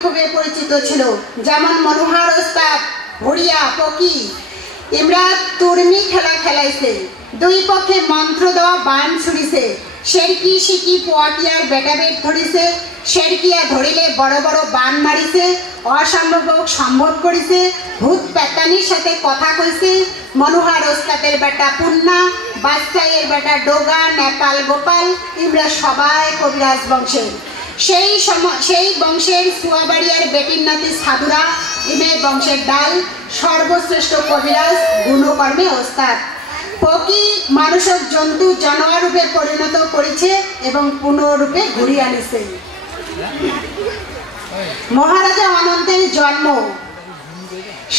খুবই পরিচিত ছিল, যেমন মনোহর ওস্তাদ, ভুড়িয়া, পকি। ইমরা তুর্মি খেলা খেলাইছে, দুই পক্ষে মন্ত্র দেওয়া বান ছুড়িছে, শেরকি শিকি পোয়াটিয়ার বেটাবেট ধরিছে, শেরকিয়া ধরিলে বড় বড় বান মারিছে, অসম্ভব সম্ভব করিছে, ভূত পেতানির সাথে কথা কইছে। মনোহর ওস্তাদের বেটা পুন্না, বাদশাহের বেটা ডোগা, নেপাল গোপাল, ইমরা সবাই কবিরাজ বংশের। সেই বংশের সুয়াবাড়িয়ার বেটির নাতি সাধুরা ইমে বংশের ডাল, সর্বশ্রেষ্ঠ কবিরাজ, গুণকর্মে ওস্তাদ। পকি মানুষক জন্তু জানোয়ার রূপে পরিণত করেছে এবং পুনরূপে ঘুরিয়ে আনিছে। মহারাজা অনন্তের জন্ম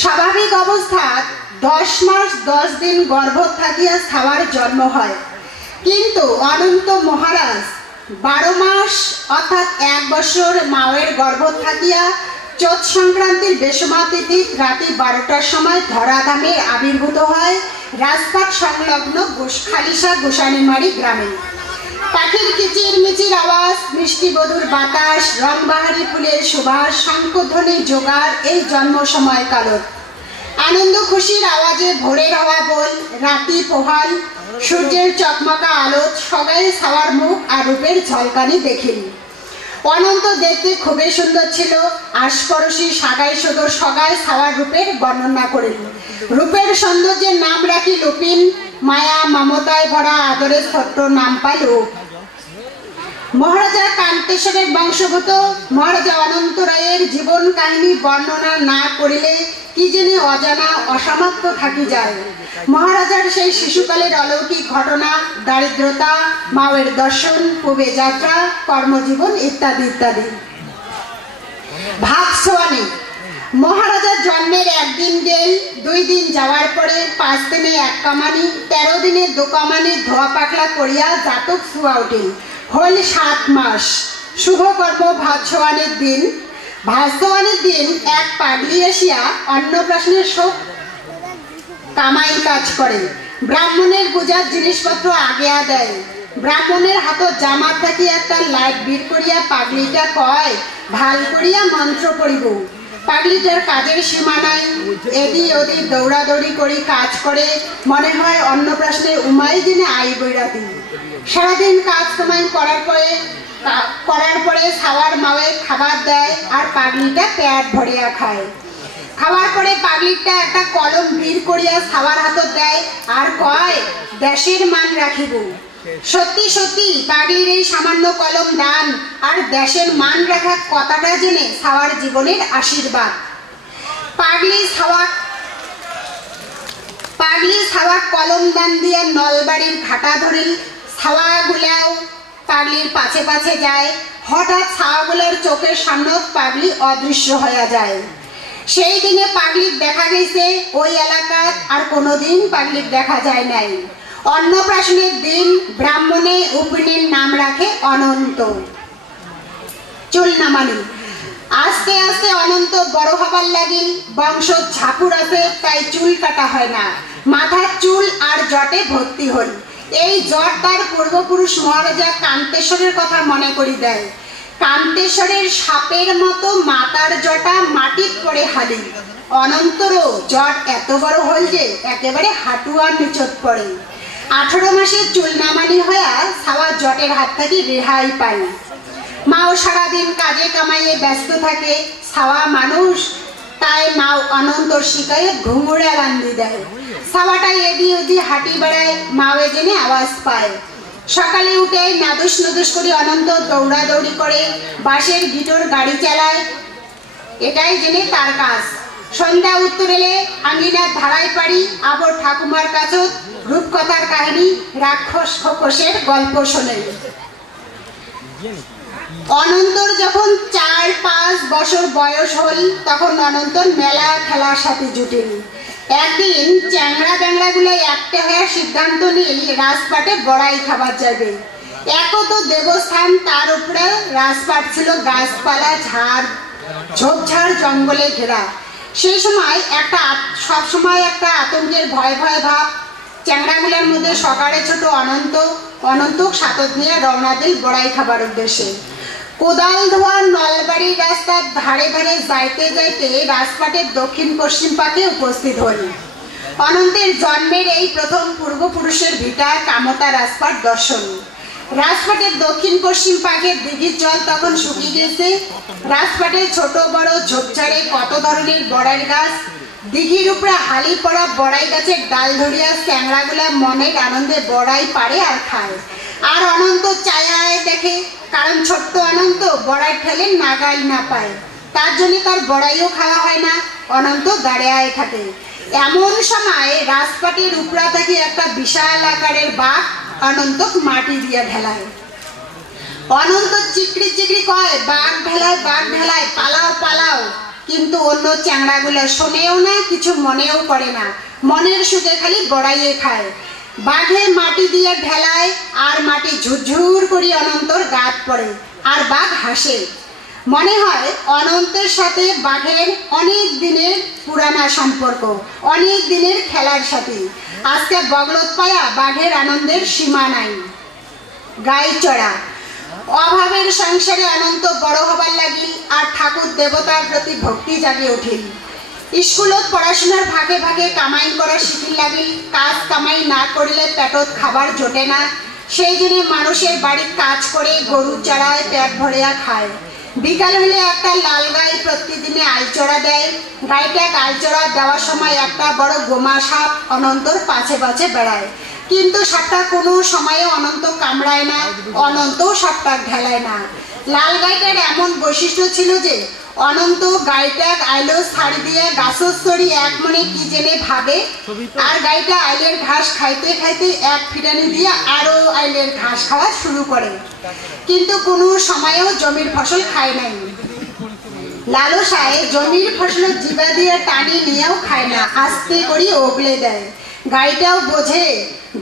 স্বাভাবিক অবস্থায় 10 মাস 10 দিন গর্ভ থাকিয়া ছাওয়ার জন্ম হয়, কিন্তু অনন্ত মহারাজ 12 মাস অর্থাৎ 1 বছর মায়ের গর্ভ থাকিয়া চোত সংক্রান্তির বেশমা তিথি রাতে 12টার সময় ধরাধামে আবির্ভূত হয় রাজপাট সংলগ্ন খালিশা গোসানিমারি গ্রামে। পাখির কিচির মিচির আওয়াজ, মিষ্টি বধুর বাতাস, রংবাহারি ফুলের সুবাস, শঙ্খধ্বনি জোগাড় এই জন্ম সময় কালত। আনন্দ খুশির আওয়াজে ভোরের হওয়া বল, রাতি পোহাল, সূর্যের চকমকা আলোত সগাই ছাওয়ার মুখ আর রূপের ঝলকানি দেখিল। অনন্ত দেখতে খুবই সুন্দর ছিল, আশপরশী সাগাই সদর সগাই ছাওয়ার রূপের বর্ণনা করিল। রূপের সৌন্দর্যের নাম রাখি লুপিন, মায়া মমতায় ভরা আদরের ছোট্ট নাম পাল। মহারাজা কান্তেশ্বরের বংশগত মহারাজা অনন্ত রায়ের জীবন কাহিনী বর্ণনা না করিলে কি জেনে অজানা অসমাপ্ত থাকি যায়। মহারাজার সেই শিশুকালের অলৌকিক ঘটনা, দারিদ্রতা, মায়ের দর্শন, পূবে যাত্রা, কর্মজীবন ইত্যাদি ইত্যাদি। ভাগ ছোয়ানি। মহারাজার জন্মের 1 দিন গেল, 2 দিন যাওয়ার পরে 5 দিনে 1 কামানি, 13 দিনে 2 কামানি ধোয়া পাকলা করিয়া জাতক ছুয়া উঠিল, হল 7 মাস। শুভকর্ম ভাত ছোয়ানির দিন। ভাত ছোয়ানির দিন এক পাগলি এসিয়া অন্নপ্রাশনের শোক কামাই কাজ করে, ব্রাহ্মণের পূজার জিনিসপত্র আগেয়া দেয়। ব্রাহ্মণের হাতত জামা থাকি একটা লাইট বের করিয়া পাগলিটা কয়, ভাল করিয়া মন্ত্র পড়িব। পাগলিটার কাজের সীমা নাই, এদি ওদি দৌড়াদৌড়ি করি কাজ করে, মনে হয় অন্নপ্রাশনে উমাই দিনে আই বৈরাতি। সারাদিন কাজ কামাই করার পরে ছাওয়ার মাওয়ে খাবার দেয় আর পাগলিটা পেট ভরিয়া খায়। খাওয়ার পরে পাগলিটা একটা কলম ভিড় করিয়া ছাওয়ার হাতত দেয় আর কয়, দেশের মান রাখিব। সত্যি সত্যি পাগলির এই সামান্য কলম দান আর দেশের মান রাখা কথাটা জেনে ছাওয়ার জীবনের আশীর্বাদ। পাগলি ছাওয়া কলম দান দিয়ে নলবাড়ির ঘাটা ধরিল। ছাওয়া গুলাও পাগলির পাছে পাছে যায়। হঠাৎ ছাওয়াগুলোর চোখের সামনে পাগলি অদৃশ্য হয়ে যায়। সেই দিনে পাগলির দেখা গেছে ওই এলাকায় আর কোনোদিন পাগলির দেখা যায় নাই। অন্নপ্রাশনের দিন ব্রাহ্মণে উপিনের নাম রাখে অনন্ত। চুল নামানি। আস্তে আস্তে অনন্ত বড় হবার লাগিল। বংশ ঝাপুর আছে, তাই চুল কাটা হয় না, মাথার চুল আর জটে ভর্তি হল। এই জট তার পূর্বপুরুষ মহারাজা কান্তেশ্বরের কথা মনে করি দেয়। কান্তেশ্বরের সাপের মতো মাথার জটা মাটির পড়ে হালি। অনন্তরও জট এত বড় হল যে একেবারে হাঁটুয়ার নিচত পড়ে। 18 মাসের চুল নামানি হইয়া ছাওয়া জটের হাত থেকে রেহাই পায়। মাও সারাদিন কাজে কামাইয়ে ব্যস্ত থাকে। ছাওয়া মানুষ, তাই মাও অনন্তর শিকায়ে ঘুঙুড়া বান্ধি দেয়। ছাওয়াটা এদি ওদি হাঁটি বেড়ায়, মাওয়ে জেনে আওয়াজ পায়। সকালে উঠে নাদুস নদুস করে অনন্ত দৌড়াদৌড়ি করে, বাঁশের গিটোর গাড়ি চালায়, এটাই জেনে তার কাজ। সন্ধ্যা উত্তর এলে আঙ্গিনার ধারায় পারি আবার ঠাকুমার কাছে রূপকথার কাহিনী, রাক্ষস খোকসের গল্প শোনে। অনন্তর যখন 4-5 বছর বয়স হল, তখন অনন্তর মেলা খেলার সাথে জুটেল। একদিন চ্যাংড়া ব্যাংড়া গুলো একটা হয়ে সিদ্ধান্ত নিল রাজপাটে বড়াই খাবার যাবে। একত দেবস্থান, তার উপরে রাজপাট ছিল গাছপালা, ঝোপঝাড় জঙ্গলে ঘেরা। সেই সময় সবসময় একটা আতঙ্কের ভয় ভয় ভাব। চ্যাংড়াগুলোর মধ্যে সকালে ছোট অনন্ত সাতত নিয়ে রওনা দিল বড়াই খাবার উদ্দেশ্যে। কোদাল ধোয়া নলবাড়ি রাস্তার ধারে ধারে যাইতে যাইতে রাজপাটের দক্ষিণ পশ্চিম পাকে উপস্থিত হল। অনন্তের জন্মের এই প্রথম পূর্বপুরুষের ভিটা কামতা রাজপাট দর্শন। রাজপাটের দক্ষিণ পশ্চিম পাকের দিঘির জল তখন শুকিয়ে গেছে। রাজপাটের ছোট বড় ঝোপঝাড়ে কত ধরনের বড়াই গাছ, দিঘির উপরে হালি পড়া বড়াই গাছের ডাল ধরিয়া চ্যাংড়াগুলা মনের আনন্দে বড়াই পারে আর খায়। আর অনন্ত চায়ায় দেখে, কারণ ছোট্ট অনন্ত বড়াই ঠেলে নাগাল না পায়, তার জন্য তার বড়াইও খাওয়া হয় না, অনন্ত দাঁড়িয়ে থাকে। এমন সময় রাজপাটের উপরা থেকে একটা বিশাল আকারের বাঘ অনন্ত মাটি দিয়ে ঢেলায়। অনন্ত চিকড়ি চিকড়ি কয়, বাঘ ঢেলায়, পালাও পালাও। কিন্তু অন্য চ্যাংড়াগুলো শোনেও না, কিছু মনেও করে না, মনের সুখে খালি বড়াইয়ে খায়। বাঘে মাটি দিয়ে ঢেলায় আর মাটি ঝুরঝুর করে অনন্তর গাত পড়ে, আর বাঘ হাসে। মনে হয় অনন্তের সাথে বাঘের অনেক দিনের পুরানা সম্পর্ক, অনেক দিনের খেলার সাথী। আজকে বগলত পায়া বাঘের আনন্দের সীমা নাই। গাই চড়া অভাবের সংসারে অনন্ত বড় হবার লাগিল, আর ঠাকুর দেবতার প্রতি ভক্তি জাগে উঠিল। স্কুলত পড়াশোনার ভাগে ভাগে কামাই করা শিখিল লাগিল। কাজ কামাই না করলে পেটত খাবার জোটে না, সেই জন্য মানুষের বাড়ির কাজ করে গরু চড়ায় পেট ভরিয়া খায়। বিকাল হলে একটা লাল গাই প্রতিদিনে আলচড়া দেয়। গাইটা আলচড়া দেওয়ার সময় একটা বড় গোমা সাপ অনন্তর পাছে পাছে বেড়ায়, কিন্তু সাপটা কোনো সময়ে অনন্ত কামড়ায় না, অনন্ত সাপটা ঢেলায় না। লাল গাইটার এমন বৈশিষ্ট্য ছিল যে অনন্ত গাইটা আইলো ছাড়ি দিয়ে গাছর চড়ি এক মনে কি জেনে ভাবে, আর গাইটা আইলের ঘাস খাইতে খাইতে এক ফিটানি দিয়ে আরো আইলের ঘাস খাওয়া শুরু করে, কিন্তু কোনো সময়েও জমির ফসল খায় নাই। লালসায় জমির ফসল জিবা দিয়ে টানি নিয়েও খায় না, আস্তে করে ওগলে দেয়। গাইটাও বোঝে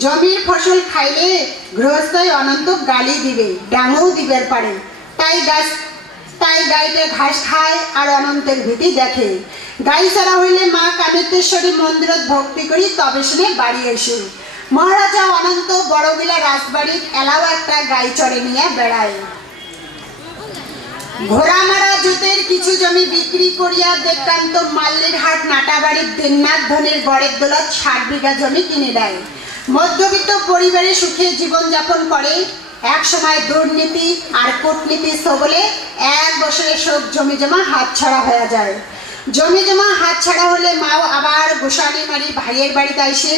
জমির ফসল খাইলে গৃহস্থই অনন্ত গালি দিবে, ডাঙও দিবার পারে, তাই গাইটা ঘাস খায় আর অনন্তের ভীতি দেখে। গাই ছাড়া হইলে মা কামেশ্বরী মন্দিরত ভক্তি করি, তবে শুনে বাড়ি এসে মহারাজা অনন্ত বড়বিলা রাজবাড়ির এলাও একটা গাই চড়ে নিয়ে বেড়ায়। ঘোড়ামারা জুতের কিছু জমি বিক্রি করিয়া দেবকান্ত মাল্লির হাট নাটাবাড়ির দেবনাথ ধনের গড়ের দৌলত 60 বিঘা জমি কিনে দেয়। মধ্যবিত্ত পরিবারে সুখে জীবনযাপন করে। এক সময় দুর্নীতি আর কূটনীতি সবলে 1 বছরে সব জমি জমা হাতছাড়া হয়ে যায়। জমি জমা হাতছাড়া হলে মাও আবার গোসানি মারি ভাইয়ের বাড়িতে আসে।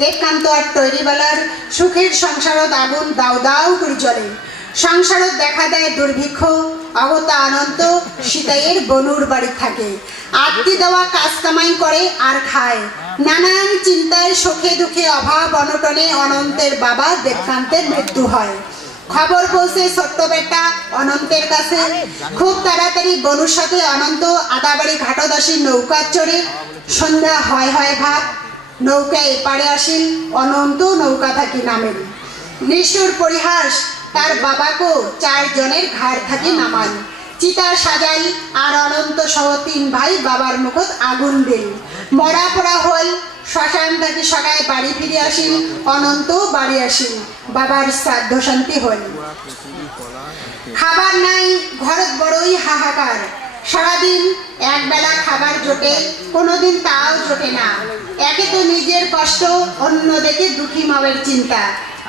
দেবকান্ত আর তৈরিবেলার সুখের সংসারত আগুন দাউ দাউ করে জ্বলে। সংসারত দেখা দেয় দুর্ভিক্ষ। অগতা অনন্ত সীতাইয়ের বনুর বাড়ি থাকে, আত্মি দেওয়া কাজ কামাই করে আর খায়। নানান চিন্তায় সুখে দুঃখে অভাব অনটনে অনন্তের বাবা দেবকান্তের মৃত্যু হয়। খবর পৌঁছে ছোট্ট বেটা অনন্তের কাছে। খুব তাড়াতাড়ি বনুর সাথে অনন্ত আদাবাড়ি ঘাটদাসী নৌকা চড়ে। সন্ধ্যা হয় ভাব, নৌকা এপারে আসেন, অনন্ত নৌকা থাকি নামেন। নিষ্ঠুর পরিহাস, তার বাবাকেও 4 জনের ঘাড় থাকি নামান। চিতা সাজাই আর অনন্ত সহ 3 ভাই বাবার মুখত আগুন দেন। মরা পড়া হল। শ্মশান থেকে সকালে বাড়ি ফিরে আসেন, অনন্ত বাড়ি আসেন। বাবার শ্রাদ্ধ শান্তি হল। খাবার নাই, ঘরত বড়ই হাহাকার। সারাদিন একবেলা খাবার জোটে, কোনোদিন তাও জোটে না। একে তো নিজের কষ্ট, অন্য দেখে দুঃখী মায়ের চিন্তা।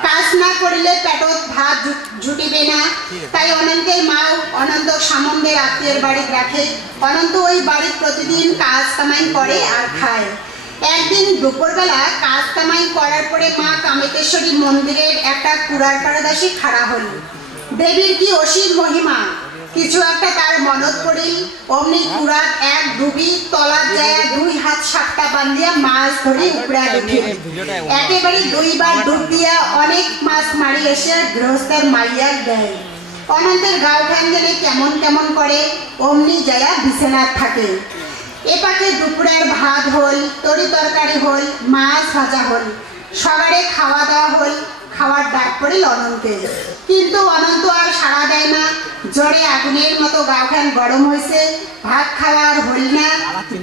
কাজ না করলে পেটত ভাত জুটিবে না, তাই অনন্তের মাও অনন্ত সামন্দের আত্মীয়ের বাড়ি রাখে। অনন্ত ওই বাড়ির প্রতিদিন কাজ কামাই করে আর খায়। একদিন দুপুরবেলা কাজ কামাই করার পরে মা কামেশ্বরী মন্দিরের একটা কুড়ার পাড়াদাসী খাড়া হল। দেবীর কি অসীম মহিমা, কিছু একটা তার মনত পড়িল। অমনি কুড়ার এক ডুবি তলার যায় 2 হাত সাপটা বান্ধিয়া মাছ ধরে উপরে উঠিল। একেবারে 2 বার ডুব দিয়া অনেক মাছ মারি এসে গৃহস্থের মাইয়ার দেয়। অনন্তের গাও ঠ্যাং গেলে কেমন কেমন করে, অমনি যায় বিছানার থাকে। এপাকে দুপুরের ভাত হল, তরি তরকারি হল, মাছ ভাজা হল, সবারে খাওয়া দাওয়া হল। খাওয়ার ডাক পড়িল অনন্তের, কিন্তু অনন্ত আর সাড়া দেয় না। জ্বরে আগুনের মতো গাওখান গরম হয়েছে, ভাত খাওয়ার হল না।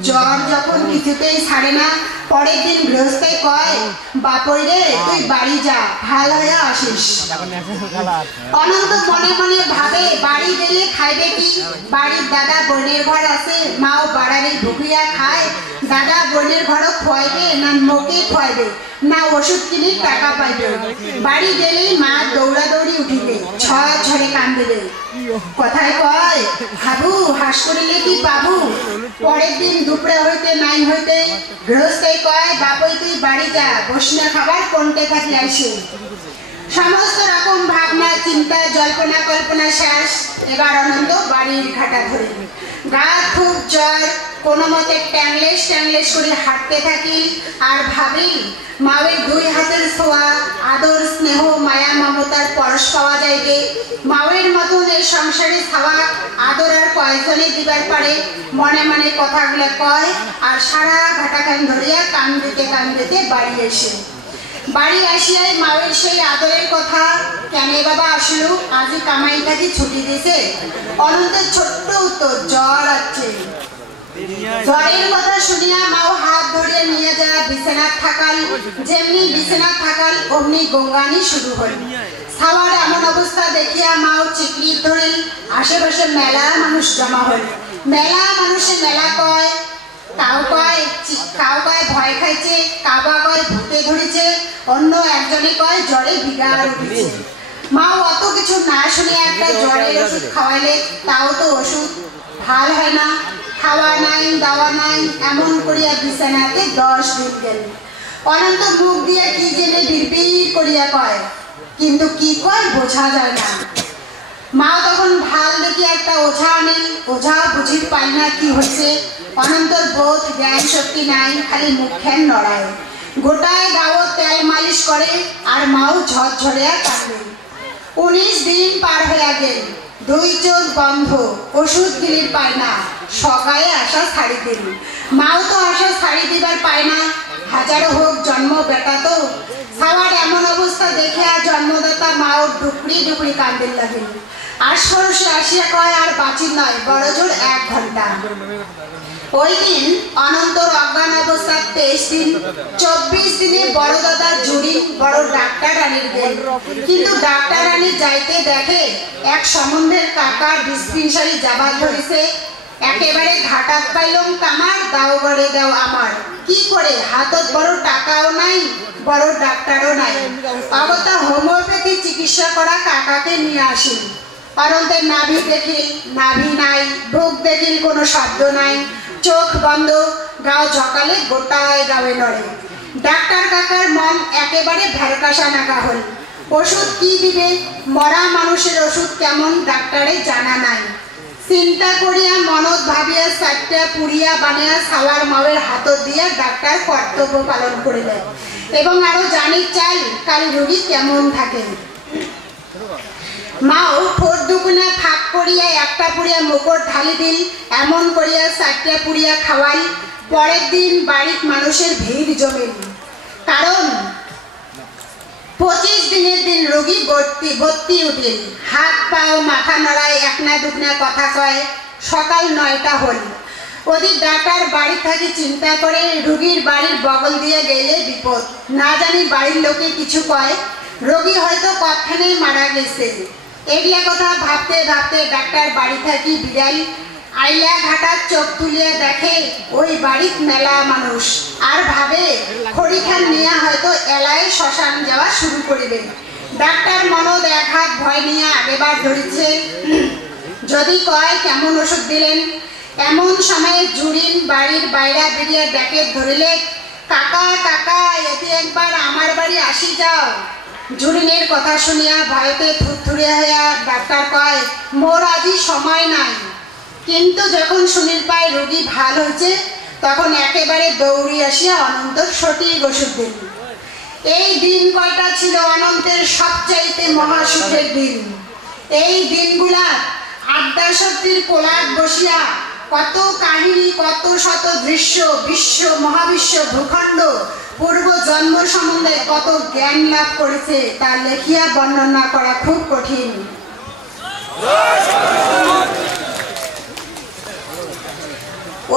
জ্বর যখন কিছুতেই ছাড়ে না, পরের দিন গৃহস্থে কয়, বাপই রে তুই বাড়ি যা, ভাল হয়ে আসিস। অনন্ত মনে মনে ভাবে, বাড়ি গেলে খাইবে কি? বাড়ির দাদা বোনের ঘর আছে, মাও বাড়ারে ঢুকিয়া খায়। দাদা বোনের ঘরও খোয়াইবে না মোকে খোয়াইবে, না ওষুধ কিনে টাকা পাইবে। বাড়ি গেলেই মা দৌড়াদৌড়ি উঠিবে, ঝরে কান্দিবে। কথায় কয়, হাবু হাস করিলে কি পাবু। পরের দিন দুপুরে হইতে নাই হইতে গৃহস্থই কয়, বাপই তুই বাড়ি যা, বসনা খাবার কোনটে থাকি আসে। সমস্ত রকম ভাবনা চিন্তা জল্পনা কল্পনা শেষ। এবার অনন্ত বাড়ির ঘাটা ধরে, গা খুব জ্বর, কোনো মতে ট্যাংলেস করে হাঁটতে থাকি আর ভাবি, মায়ের দুই হাতের ছোঁয়া, আদর স্নেহ মায়া মমতার পরশ পাওয়া যাইবে। মায়ের মতন এই সংসারে ছাওয়া আদর আর কয়জনে দিবার পারে। মনে মনে কথাগুলো কয় আর সারা ঘাটাখান ধরিয়া কান্দিতে বাড়ি এসে। বাড়ি আসিয়াই মায়ের সেই আদরের কথা, কেন বাবা আসলো, আজই কামাই থাকি ছুটি দিছে। অনন্তের ছোট্ট উত্তর, জ্বর আছে। জ্বরের কথা শুনিয়া মাও হাত ধরিয়া নিয়ে যা বিছানার থাকাল। যেমনি বিছানার থাকাল অমনি গঙ্গানি শুরু হল। ছাওয়ার এমন অবস্থা দেখিয়া মাও চিকলি ধরিল। আশেপাশে মেলা মানুষ জমা হল। মেলা মানুষে মেলা কয়, কাউ কয় ভয় খাইছে, কাবা কয় ভূতে ধরেছে, অন্য একজনে কয় জ্বরে বিগার উঠেছে। মাও অত কিছু না শুনে একটা জ্বরের ওষুধ খাওয়াইলে, তাও তো ওষুধ ভাল হয় না। খাওয়া নাই দাওয়া নাই, এমন করিয়া বিছানাতে 10 দিন গেল। অনন্ত মুখ দিয়ে কি জেনে বিড়বিড় করিয়া কয়, কিন্তু কি কয় বোঝা যায় না। মা তখন ভাল দেখি একটা ওঝা আনেন। ওঝা বুঝির পাই না কি হচ্ছে। অনন্তর বোধ জ্ঞান শক্তি নাই, খালি মুখেন নড়ায়। গোটায় গাও তেল মালিশ করে আর মাও ঝরঝরিয়া কাঁদে। 19 দিন পার হইয়া গেল। 2 চোখ বন্ধ, ওষুধ গিলির পায় না। সকালে আশা ছাড়ি দিল। মাও তো আশা ছাড়ি দিবার পায় না। হাজারো হোক জন্ম বেটা তো। ছাওয়ার এমন অবস্থা দেখে আর জন্মদাতা মাও ডুকরি কান্দিল লাগিল। আশপাশে আসিয়া কয়, আর বাঁচির নয়, বড় জোর 1 ঘন্টা। ওই দিন অনন্তর অজ্ঞান অবস্থা 23 দিন। 24 দিনে বড় দাদা জুড়ি বড় ডাক্তার রানীর গেল। কিন্তু ডাক্তার রানী যাইতে দেখে এক সম্বন্ধের কাকা ডিসপেন্সারি যাবার ধরেছে। একেবারে ঘাটাত পাইলম কামার, দাও গড়ে দাও আমার। কি করে, হাতত বড় টাকাও নাই, বড় ডাক্তারও নাই। অগতা হোমিওপ্যাথি চিকিৎসা করা কাকাকে নিয়ে আসি। অনন্তের নাভি দেখিল, নাভি নাই। বুক দেখিল, কোনো শব্দ নাই। চোখ বন্ধ, গাও ঝকালে গোটায় গায়ে নড়ে। ডাক্তার কাকার মন একেবারে ভেরকাশা নাকা হল। ওষুধ কি দিবে? মরা মানুষের ওষুধ কেমন ডাক্তারে জানা নাই। চিন্তা করিয়া মনত ভাবিয়া 4টা পুড়িয়া বানিয়া ছাওয়ার মায়ের হাতত দিয়া ডাক্তার কর্তব্য পালন করিলেন এবং আরো জানির চাই কাল রোগী কেমন থাকে। মাও ঠোঁট দুগুনা ফাঁক করিয়া একটা পুড়িয়া মুখর ঢালি দিল। এমন করিয়া 4টা পুড়িয়া খাওয়াই। পরের দিন বাড়ির মানুষের ভিড় জমিল। কারণ 25 দিনের দিন রোগী ভর্তি উঠিল। হাত পাও মাথা নড়ায়, একনা দুকনা কথা কয়। সকাল 9টা হল। ওদিক ডাক্তার বাড়ি থাকি চিন্তা করে, রোগীর বাড়ির বগল দিয়ে গেলে বিপদ। না জানি বাড়ির লোকে কিছু কয়, রোগী হয়তো কতখানে মারা গেছে। এগুলা কথা ভাবতে ভাবতে ডাক্তার বাড়ি থাকি বিদায়। আইলা ঘাটার চোখ তুলিয়া দেখে ওই বাড়ির মেলা মানুষ। আর ভাবে খড়িখান নিয়ে হয়তো এলায় শ্মশান যাওয়া শুরু করিবে। ডাক্তার মনদ এক হাত ভয় নিয়ে আগেবার ধরেছে। যদি কয় কেমন ওষুধ দিলেন। এমন সময়ে জুরিন বাড়ির বাইরে বেরিয়ে ডেকে ধরিলে, কাকা কাকা এটি একবার আমার বাড়ি আসি যাও। জুরিনের কথা শুনিয়া ভয়তে থুরথুরে হইয়া ডাক্তার কয়, মোর আজি সময় নাই। কিন্তু যখন শুনিল পায় রোগী ভাল হয়েছে, তখন একেবারে দৌড়ি আসিয়া অনন্তর সঠিক ওষুধ দিল। এই দিন কয়টা ছিল অনন্তের সবচাইতে মহাসুখের দিন। এই দিনগুলা আড্ডা শক্তির কোলাট বসিয়া কত কাহিনী, কত শত দৃশ্য, বিশ্ব মহাবিশ্ব ভূখণ্ড পূর্ব জন্ম সম্বন্ধে কত জ্ঞান লাভ করেছে তা লেখিয়া বর্ণনা করা খুব কঠিন।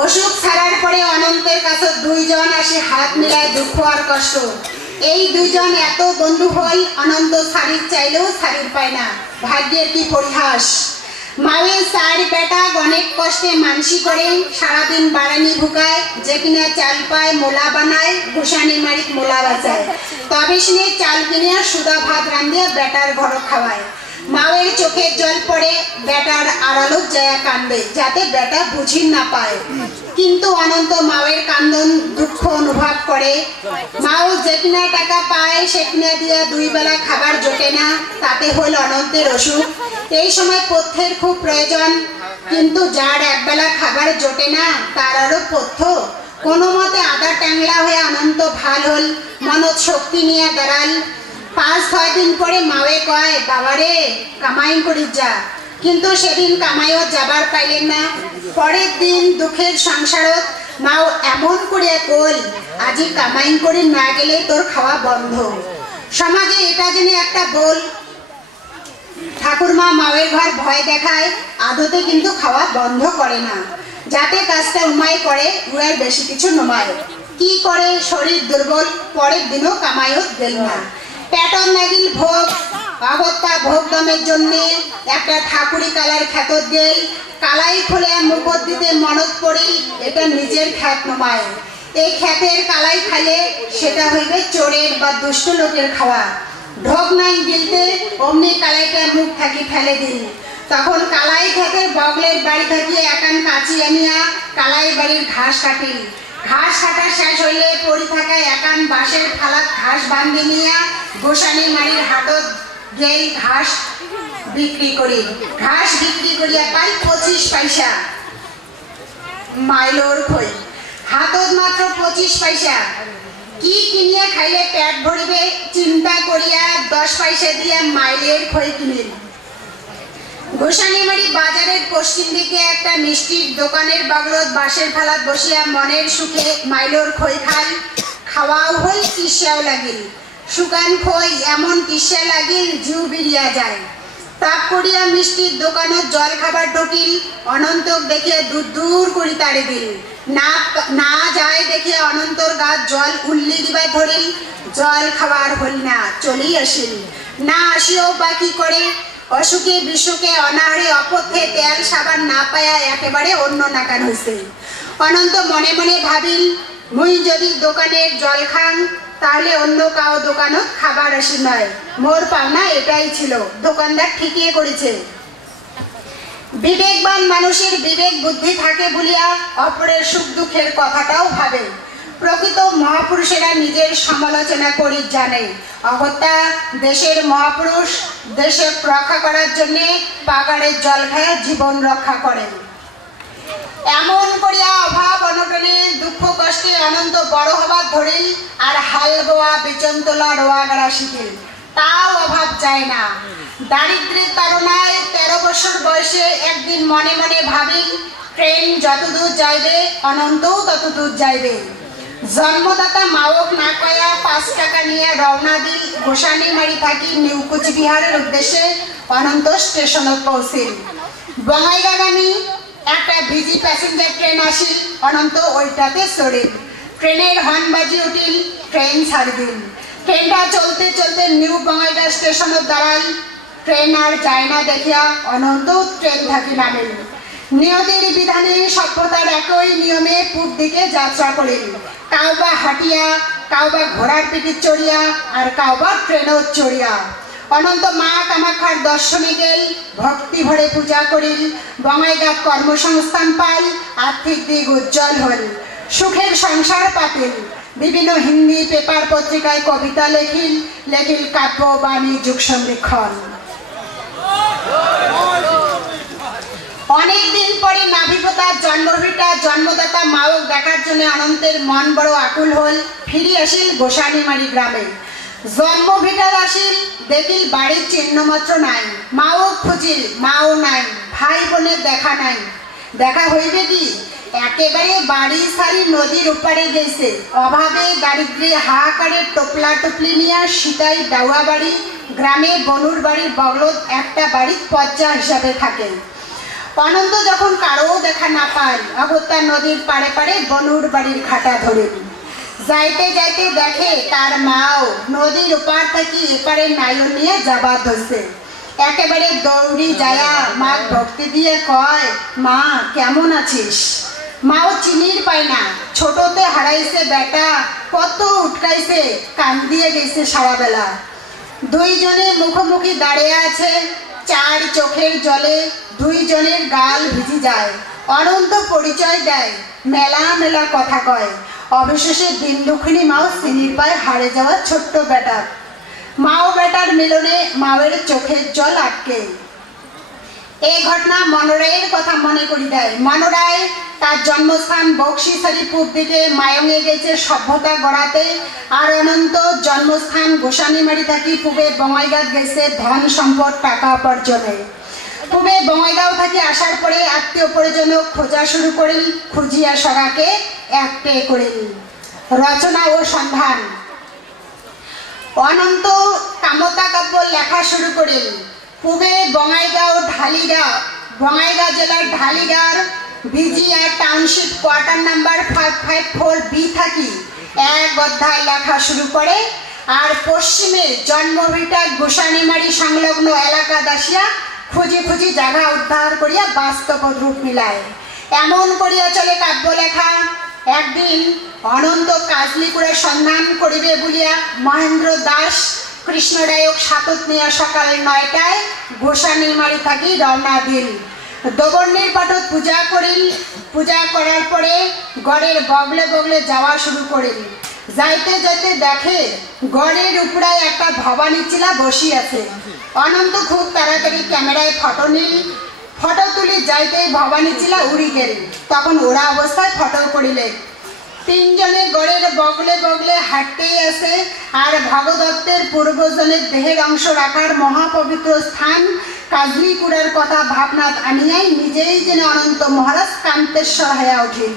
অসুখ ছাড়ার পরে অনন্তের কাছে দুইজন আসে হাত মিলায় দুঃখ আর কষ্ট। এই দুইজন এত বন্ধু হই অনন্ত শাড়ির চাইলেও শাড়ির পায় না। ভাগ্যের কি পরিহাস। মায়ের চার বেটা অনেক কষ্টে মানসি করে সারাদিন বাড়ানি ভুকায়, যে কিনা চাল পায় মোলা বানায়, গোসানি মারিক মোলা বাজায়। তবে সিনে চাল কিনে সুদা ভাত রান্ধিয়া বেটার ঘর খাওয়ায়। মায়ের চোখের জল পড়ে, বেটার আড়ালত যায় কান্দে যাতে বেটা বুঝি না পায়। কিন্তু অনন্ত মায়ের কান্দন দুঃখ অনুভব করে। মাও যে কিনা টাকা পায় সে কিনা দিয়া দুই বেলা খাবার জোটে না, তাতে হল অনন্তের অসুখ। এই সময় পথ্যের খুব প্রয়োজন, কিন্তু যার একবেলা খাবার জোটে না তার আরো পথ্য। কোনো মতে আদা ট্যাংলা হয়ে অনন্ত ভাল হল, মনত শক্তি নিয়ে দাঁড়াল। 5-6 দিন পরে মাওয়ে কয়, বাবারে কামাই করি যা। কিন্তু সেদিন কামাইও যাবার পাইলেন না। পরের দিন দুঃখের সংসারত মাও এমন করিয়া কই, আজি কামাই করে না গেলে তোর খাওয়া বন্ধ। সমাজে এটা জেনে একটা বল, ঠাকুরমা মাওয়ের ঘর ভয় দেখায়, আদতে কিন্তু খাওয়া বন্ধ করে না। যাতে কাজটা উমায় করে উয়ার বেশি কিছু নমায়। কি করে শরীর দুর্বল, পরের দিনও কামাইও গেল না। পেটন নাগিল ভোগ, অগত্যা ভোগ দামের জন্য একটা ঠাকুরি কালার খ্যাতত গেল। কালাই খুলে মুখত দিতে মনত পড়ি, এটা নিজের খ্যাত নমায়। এই খ্যাতের কালাই খাইলে সেটা হইবে চোরের বা দুষ্ট লোকের খাওয়া। ঢোক নাই গিলতে অমনি কালাইটা মুখ থাকি ফেলে দিল। তখন কালাই খ্যাতের বগলের বাড়ি থেকে একান কাঁচি আনিয়া কালাই বাড়ির ঘাস কাটিল। ঘাস কাটা শেষ হইলে পড়ি থাকা একান বাঁশের ফালাত ঘাস বান্ধি নিয়া গোসানি মারির হাটত গেল ঘাস বিক্রি করি। ঘাস বিক্রি করিয়া পাই 25 পয়সা। মাইলোর খই হাতত মাত্র 25 পয়সা। কি কিনিয়া খাইলে পেট ভরিবে চিন্তা করিয়া 10 পয়সা দিয়া মাইলের খই কিনিল। গোসানিমারি বাজারের পশ্চিম দিকে একটা মিষ্টির দোকানের বাগলত বাঁশের ফালাত বসিয়া মনের সুখে মাইলোর খই খাই। খাওয়াও হই, তৃষ্ণাও লাগিল। শুকান খই এমন তৃষ্ণা লাগিল জিউ বিরিয়া যায়। তাপ করিয়া মিষ্টির দোকানত জল খাবার ঢকিল। অনন্তক দেখিয়া দূর দূর করি তাড়ে দিল। না যায় দেখিয়া অনন্তর গাত জল উল্লি দিবা ধরিল। জল খাবার হল না, চলেই আসিল। না আসিও বা কি করে, অসুখে বিসুখে অনাহারে অপথ্যে তেল সাবান না পায়া একেবারে অন্য নাকান হইছে। অনন্ত মনে মনে ভাবিল, মুই যদি দোকানের জল খান তাহলে অন্য কাউ দোকানত খাবার আসি নয়। মোর পাওনা এটাই ছিল, দোকানদার ঠিকই করেছে। বিবেকবান মানুষের বিবেক বুদ্ধি থাকে বলিয়া অপরের সুখ দুঃখের কথাটাও ভাবে। প্রকৃত মহাপুরুষেরা নিজের সমালোচনা করি জানে। অগত্যা দেশের মহাপুরুষ দেশে রক্ষা করার জন্য পাগাড়ের জল খায়া জীবন রক্ষা করেন। এমন করিয়া অভাব অনটনে দুঃখ কষ্টে অনন্ত বড় হবার ধরিল। আর হাল বোয়া বিচন তোলা রোয়া গাড়া শিখিল, তাও অভাব যায় না। দারিদ্রের তাড়নায় 13 বছর বয়সে একদিন মনে মনে ভাবিল, ট্রেন যতদূর যাইবে অনন্তও ততদূর যাইবে। জন্মদাতা মাওক না কয়া 5 টাকা নিয়ে রওনা দিল। গোসানিমারি থাকি নিউ কুচবিহারের উদ্দেশ্যে অনন্ত স্টেশনত পৌঁছিল। বঙ্গাইগামী একটা ভিজি প্যাসেঞ্জার ট্রেন আসিল। অনন্ত ওইটাতে চড়িল। ট্রেনের হর্ন বাজি উঠিল, ট্রেন ছাড়ি দিল। ট্রেনটা চলতে চলতে নিউ বঙ্গাইগাঁ স্টেশনত দাঁড়াল। ট্রেন আর যায় না দেখিয়া অনন্ত ট্রেন থাকি নামিল। নিয়তির বিধানে সভ্যতার একই নিয়মে পূব দিকে যাত্রা করিল। কাউবা হাঁটিয়া, কাউবা ঘোড়ার পিঠে চড়িয়া, আর কাউবা ট্রেনত চড়িয়া। অনন্ত মা কামাখ্যার দর্শনে গেল, ভক্তি ভরে পূজা করিল। বঙ্গাইগাঁত কর্মসংস্থান পাইল, আর্থিক দিক উজ্জ্বল হল। সুখের সংসার পাতিল। বিভিন্ন হিন্দি পেপার পত্রিকায় কবিতা লেখিল কাব্য বাণী যুগ সংরক্ষণ। অনেকদিন পরে নাভিপতার জন্মভিটা জন্মদাতা মাওক দেখার জন্য অনন্তের মন বড় আকুল হল। ফিরে আসিল গোসানিমারি গ্রামে। জন্মভিটার আসিল, দেখিল বাড়ির চিহ্ন মাত্র নাই। মাও খুঁজিল, মাও নাই। ভাই বোনের দেখা নাই। দেখা হইবে কি, একেবারে বাড়ি সারি নদীর ওপারে গেছে। অভাবে দারিদ্রে হাহাকারে টোপলা টুপলি নিয়ে সীতাই ডাউয়া বাড়ি গ্রামে বনুর বাড়ির বগলত একটা বাড়ির পর্যা হিসাবে থাকে। অনন্ত যখন কারো দেখা না পায় অগত্যা নদীর পাড়ে পাড়ে বনুর বাড়ির ঘাটা ধরে যাইতে যাইতে দেখে তার মাও নদীর উপার থেকে এপারে নায়ন নিয়ে যাবার ধরছে। একেবারে দৌড়ি যায়া মা ভক্তি দিয়ে কয়, মা কেমন আছিস? মাও চিনির পায় না, ছোটতে হারাইছে বেটা, কত উটকাইছে, কান দিয়ে গেছে সারা বেলা। দুইজনে মুখোমুখি দাঁড়িয়ে আছে, চার চোখের জলে দুইজনের গাল ভিজি যায়। অনন্ত পরিচয় দেয়, মেলা মেলা কথা কয়। অবশেষে দিন দুঃখিনী মাও চিনির পায় হারে যাওয়া ছোট্ট বেটা। মাও বেটার মিলনে মায়ের চোখের জল আটকে। এই ঘটনা মনোরায়ের কথা মনে করি দেয়। মনোরায় তার জন্মস্থান বক্সিসারি পূব দিকে মায়ঙে গেছে সভ্যতা গড়াতে, আর অনন্ত জন্মস্থান গোসানিমারি থাকি পূবে বঙ্গাইগাঁও গেছে ধন সম্পদ টাকা উপার্জনে। পূবে বঙ্গাইগাঁও থাকি আসার পরে আত্মীয় পরিজন খোঁজা শুরু করেন, খুঁজিয়া সগাকে একটে করেন। রচনা ও সন্ধান। অনন্ত কামতা কাব্য লেখা শুরু করেন। পূবে বঙ্গাইগাঁও বঙ্গাইগাঁও জেলার ঢালিগাঁর ভিজিয়া টাউনশিপ কোয়ার্টার নাম্বার 554B থাকি এক অধ্যায় লেখা শুরু করে, আর পশ্চিমে জন্মভিটা গোসানিমারি সংলগ্ন এলাকা দাসিয়া খুঁজি খুঁজি জায়গা উদ্ধার করিয়া বাস্তব রূপ মিলায়। এমন করিয়া চলে কাব্য লেখা। একদিন অনন্ত কাজলিপুরের সন্ধান করিবে বলিয়া মহেন্দ্র দাস কৃষ্ণরায়ক সাতত নিয়া সকাল 9টায় গোসানিমারি থাকি রওনা দিল। দবর্ণের পাঠক পূজা করিল। পূজা করার পরে গড়ের বগলে বগলে যাওয়া শুরু করিল। যাইতে যাইতে দেখে গড়ের উপরায় একটা ভবানী চিলা বসি আছে। অনন্ত খুব তাড়াতাড়ি ক্যামেরায় ফটো নিল। ফটো তুলি যাইতে ভবানী চিলা উড়ি গেল। তখন ওরা অবস্থায় ফটো করিলে। তিনজনে গড়ের বগলে বগলে হাঁটতেই আছে, আর ভগদত্তের পূর্বজনের দেহের অংশ রাখার মহাপবিত্র স্থান কাজলিকুড়ার কথা ভাবনাত আনিয়াই নিজেই যেন অনন্ত মহারাজ কান্তেশ্বর হয়ে উঠিল।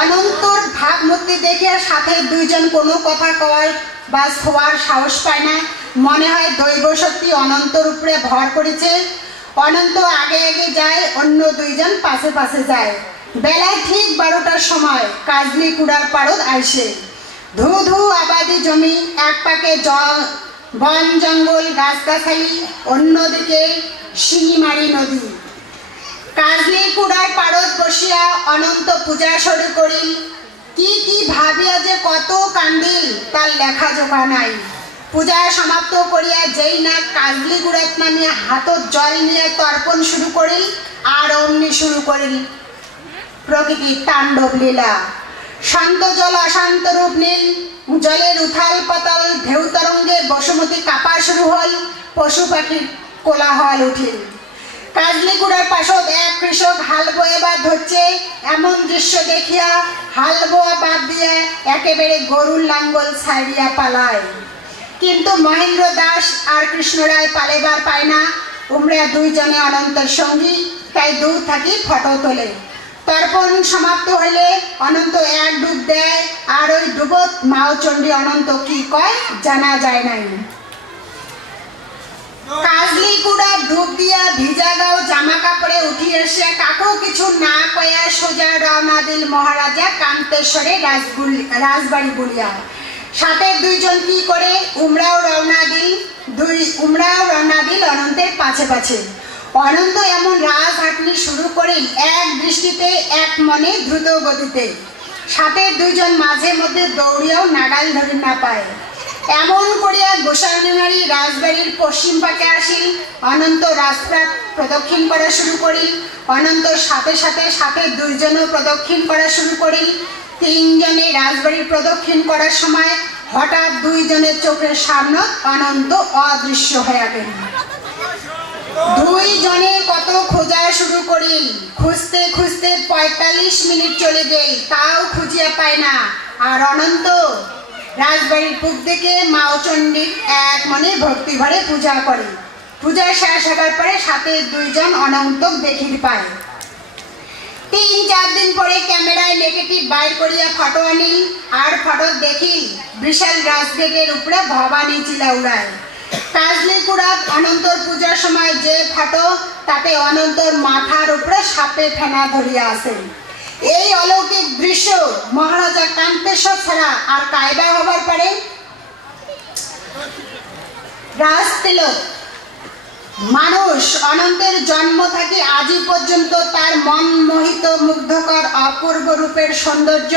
অনন্তর ভাবমূর্তি দেখে সাথে দুইজন কোনো কথা কওয়ার বা ছোঁয়ার সাহস পায় না। মনে হয় দৈব শক্তি অনন্তর উপরে ভর করেছে। অনন্ত আগে আগে যায়, অন্য দুইজন পাশে পাশে যায়। বেলায় ঠিক 12টার সময় কাজলিকুড়ার পাড়ত আইসে। ধু ধু আবাদি জমি, এক পাকে বন জঙ্গল গাছগাছালি, অন্যদিকে শিঙিমারি নদী। কাজলিকুড়ার পাড়ত বসিয়া অনন্ত পূজা শুরু করিল। কি কি ভাবিয়া যে কত কান্দিল তার লেখা জোখা নাই। পূজা সমাপ্ত করিয়া যেই না কাজলিকুড়াত নামিয়া হাতত জল নিয়ে তর্পণ শুরু করিল, আর অমনি শুরু করিল প্রকৃতির তাণ্ডব লীলা। শান্ত জল অশান্ত রূপ নিল। জলের উথাল পাতাল ঢেউ তরঙ্গে বসুমতী কাঁপা শুরু হল। পশু পাখির কোলাহল উঠিল। কাজলিকুড়ার পাশত এক কৃষক হাল বয়েবার ধরছে। এমন দৃশ্য দেখিয়া হাল বোয়া বাদ দিয়ে একেবারে গরুর লাঙ্গল ছাড়িয়া পালায়। কিন্তু মহেন্দ্র দাস আর কৃষ্ণরায় পালেবার পায় না। উমরা দুইজনে অনন্তের সঙ্গী, তাই দূর থাকি ফটো তোলে। তর্পণ সমাপ্ত হইলে অনন্ত এক ডুব দেয়, আর ওই ডুবত মাওচণ্ডী অনন্ত কি কয় জানা যায় নাই। কাজলিকুড়া ডুব দিয়া ভিজাগাঁও জামা কাপড়ে উঠি এসে কাকু কিছু না কয়া সোজা রওনা দিল মহারাজা কান্তেশ্বরে রাজবাড়ি বলিয়া। সাথে দুইজন কি করে উমরাও রওনা দিল অনন্তের পাছে পাছে। অনন্ত এমন রাজ হাঁটনি শুরু করিল এক দৃষ্টিতে, এক মনে, দ্রুত গতিতে। সাথে দুইজন মাঝে মধ্যে দৌড়িয়াও নাগাল ধরে না পায়। এমন করিয়া গোসাইনিমারি রাজবাড়ির পশ্চিম পাকে আসিল। অনন্ত রাস্তা প্রদক্ষিণ করা শুরু করিল। অনন্ত সাথে সাথে সাথে দুইজনও প্রদক্ষিণ করা শুরু করিল। তিনজনে রাজবাড়ির প্রদক্ষিণ করার সময় হঠাৎ দুইজনের চোখের সামনে অনন্ত অদৃশ্য হয়ে গেল। দুইজনে কত খোঁজা শুরু করিল। খুঁজতে খুঁজতে 45 মিনিট চলে গেল, তাও খুঁজিয়া পায় না। আর অনন্ত রাজবাড়ির পূব দিকে মাওচণ্ডীর এক মনে ভক্তি ভরে পূজা করে। পূজা শেষ হবার পরে সাথে দুইজন অনন্তক দেখিতে পায়। 3-4 দিন পরে ক্যামেরায় নেগেটিভ বাইর করিয়া ফটো আনিল। আর ফটো দেখিল বিশাল রাজগেটের উপরে ভবানী চিলা উড়ায়। কাজলিকুড়াত অনন্তর পূজার সময় যে ফটো তাতে অনন্তর মাথার উপরে সাপে ফেনা ধরিয়া আছেন। এই অলৌকিক দৃশ্য মহারাজা কান্তেশ্বর ছাড়া আর কায়দা হবার পারে? রাজতিলক মানুষ অনন্তের জন্ম থেকে আজই পর্যন্ত তার মন মোহিত মুগ্ধকর অপূর্ব রূপের সৌন্দর্য,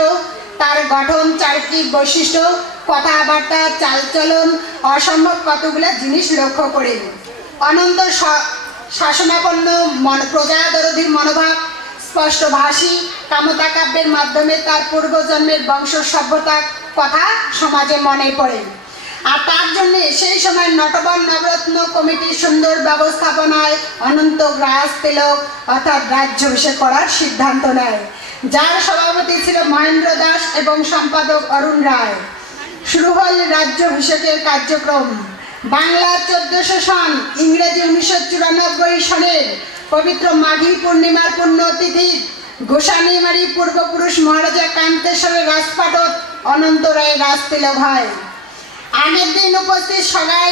তার গঠন, চারিত্রিক বৈশিষ্ট্য, কথাবার্তা, চালচলন, অসম্ভব কতগুলো জিনিস লক্ষ্য করেন। অনন্ত শাসনাপন্ন প্রজাদরদী মনোভাব, স্পষ্টভাষী কামতা কাব্যের মাধ্যমে তার পূর্বজন্মের বংশ সভ্যতার কথা সমাজে মনে পড়ে। আর তার জন্য সেই সময় নটবর নবরত্ন কমিটির সুন্দর ব্যবস্থাপনায় অনন্ত রাজতিলক অর্থাৎ রাজ্যাভিষেক করার সিদ্ধান্ত নেয়, যার সভাপতি ছিল মহেন্দ্র দাস এবং সম্পাদক অরুণ রায়। শুরু হল রাজ্যাভিষেকের কার্যক্রম। বাংলা 1400 সন, ইংরেজি 1994 সনের পবিত্র মাঘী পূর্ণিমার পুণ্যতিথি গোসানিমারি পূর্বপুরুষ মহারাজা কান্তেশ্বরের রাজপাটত অনন্ত রায়ের রাজতিলক হয়। আগের দিন উপস্থিত সবাই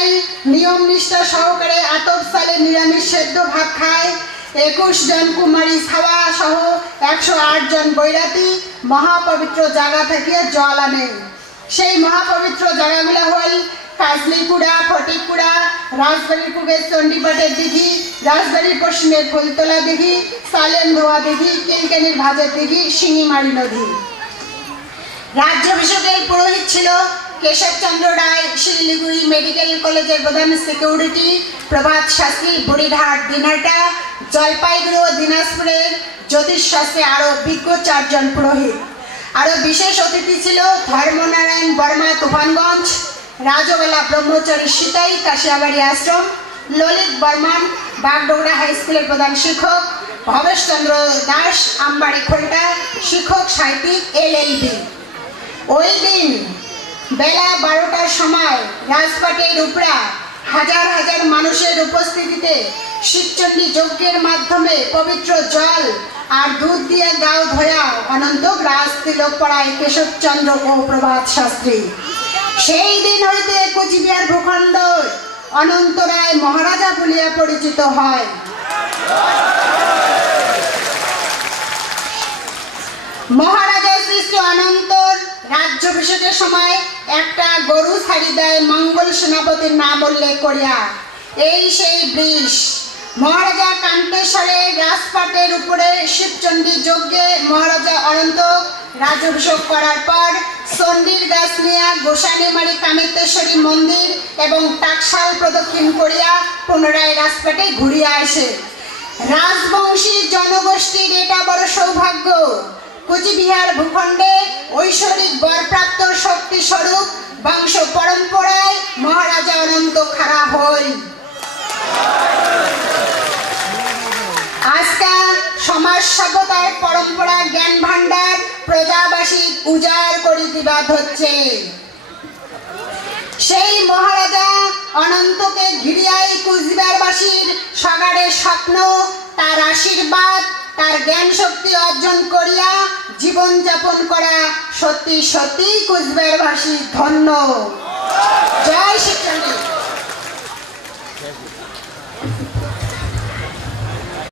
নিয়ম নিষ্ঠা সহকারে আতপ সালে নিরামিষ সেদ্ধ ভাত খায়। 21 জন কুমারী ছাওয়া সহ 108 জন বৈরাতি মহাপবিত্র জায়গা থেকে জল আনেন। সেই মহাপবিত্র জায়গাগুলো হল কাজলিপুরা, ফটিকপুরা, রাজবাড়ির পূবের চণ্ডীপাটের দিঘি, রাজবাড়ির পশ্চিমের ফুলতলা দিঘি, সালেন ধোয়া দিঘি, কিলকেনির ভাজের দিঘি, শিঙিমারি নদী। রাজ্যাভিষেকের পুরোহিত ছিল কেশবচন্দ্র রায়, শিলিগুড়ি মেডিকেল কলেজের প্রধান সিকিউরিটি, প্রভাত শাস্ত্রী, বুড়িরহাট দিনহাটা, জলপাইগুড়ি ও দিনাজপুরের জ্যোতিষশাস্ত্রে আরও অভিজ্ঞ 4 জন পুরোহিত। আরও বিশেষ অতিথি ছিল ধর্মনারায়ণ বর্মা তুফানগঞ্জ, রাজবালা ব্রহ্মচারী সীতাই কাশিয়াবাড়ি আশ্রম, ললিত বর্মন বাগডোগরা হাই স্কুলের প্রধান শিক্ষক, ভবেশচন্দ্র দাস আমবাড়ি খোলটা শিক্ষক সাহিত্যিক LLB। ওই দিন বেলা 12টার সময় রাজপাটের উপরা হাজার হাজার মানুষের উপস্থিতিতে শিবচণ্ডী যজ্ঞের মাধ্যমে পবিত্র জল আর দুধ দিয়ে গাও ধোয়া অনন্ত রাজতিলক পড়ায় কেশবচন্দ্র ও প্রভাত শাস্ত্রী। সেই দিন হইতে কোচবিহার ভূখণ্ড অনন্ত রায় মহারাজা বলিয়া পরিচিত হয়। মহারাজা সৃষ্টি অনন্তর রাজ্যাভিষেকের সময় একটা গরু ছাড়ি দেয় মঙ্গল সেনাপতির নাম উল্লেখ করিয়া। এই সেই বৃষ। মহারাজা কান্তেশ্বরের রাজপাটের উপরে শিবচণ্ডী যজ্ঞে মহারাজা অনন্ত রাজ্যাভিষেক করার পর চণ্ডীর গাছ নিয়া গোসানিমারি কামেতেশ্বরী মন্দির এবং টাকশাল প্রদক্ষিণ করিয়া পুনরায় রাজপাটে ঘুরিয়া আসে। রাজবংশী জনগোষ্ঠীর এটা বড় সৌভাগ্য। কোচবিহার ভূখণ্ডে ঐশ্বরিক বরপ্রাপ্ত শক্তি স্বরূপ বংশ পরম্পরায় মহারাজা অনন্ত খাড়া হই। আজকাল সমাজ সভ্যতার পরম্পরা জ্ঞান ভাণ্ডার প্রজাবাসী উজাড় করে দিবাদ হচ্ছে। সেই মহারাজা অনন্তকে ঘিরিয়াই কুচবিহারবাসীর সগাড়ের স্বপ্ন, তার আশীর্বাদ, তার জ্ঞান শক্তি অর্জন করিয়া জীবন যাপন করা সত্যি সত্যি কুচবিহারবাসী ধন্য।